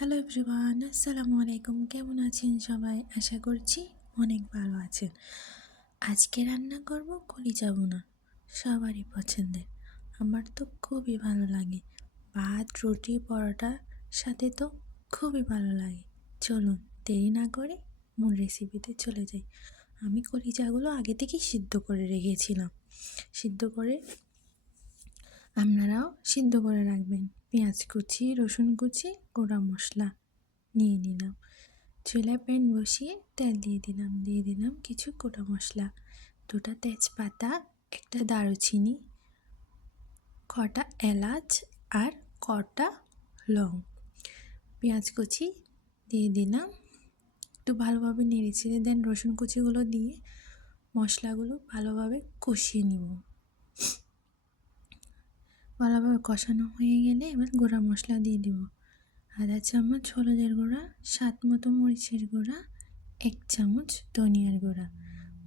Hello everyone, আসসালামু আলাইকুম। কেমন আছেন সবাই? আশা করছি অনেক ভালো আছেন। আজকে রান্না করব কলিজা ভুনা, সবারই পছন্দের। আমার তো খুবই ভালো লাগে, ভাত রুটি পরোটার সাথে তো খুবই ভালো লাগে। চলুন দেরি না করে মূল রেসিপিতে চলে যাই। আমি কলিজাগুলো আগে থেকেই সিদ্ধ করে রেখেছিলাম। সিদ্ধ করে আপনারাও সিদ্ধ করে রাখবেন। পেঁয়াজ কুচি, রসুন কুচি, গোটা মশলা নিয়ে নিলাম। চুলায় প্যান বসিয়ে তেল দিয়ে দিলাম কিছু গোটা মশলা, 2টা তেজপাতা, একটা দারুচিনি, কটা এলাচ আর কটা লং। পেঁয়াজ কুচি দিয়ে দিলাম, একটু ভালোভাবে নেড়ে চেড়ে দেন। রসুন কুচিগুলো দিয়ে মশলাগুলো ভালোভাবে কষিয়ে নিব। ভালোভাবে কষানো হয়ে গেলে এবার গুঁড়া মশলা দিয়ে দিব। আধা চামচ হলুদের গুঁড়া, স্বাদ মতো মরিচের গুঁড়া, 1 চামচ ধনিয়ার গুঁড়া।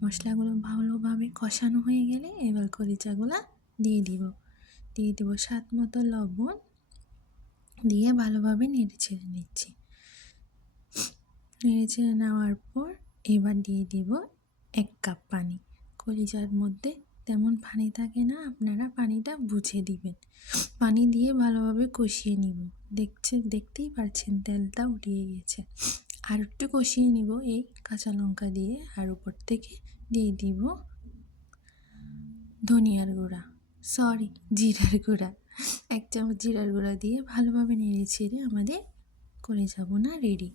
মশলাগুলো ভালোভাবে কষানো হয়ে গেলে এবার কলিজাগুলো দিয়ে দিব স্বাদ মতো লবণ দিয়ে ভালোভাবে নেড়ে ছেড়ে নিচ্ছি। নেড়ে ছেড়ে নেওয়ার পর এবার দিয়ে দিব 1 কাপ পানি। কলিজার মধ্যে তেমন পানি থাকে না, আপনারা পানিটা বুঝে দিবেন। পানি দিয়ে ভালোভাবে কষিয়ে নিব। দেখতেই পাচ্ছেন তেলটা উঠিয়ে গেছে। আর একটু কষিয়ে নিব এই কাঁচা লঙ্কা দিয়ে। আর উপর থেকে দিয়ে দিব ধনিয়ার গুঁড়া, জিরার গুঁড়া। 1 চামচ জিরার গুঁড়া দিয়ে ভালোভাবে নেড়ে ছেড়ে আমাদের কলিজা ভুনা রেডি।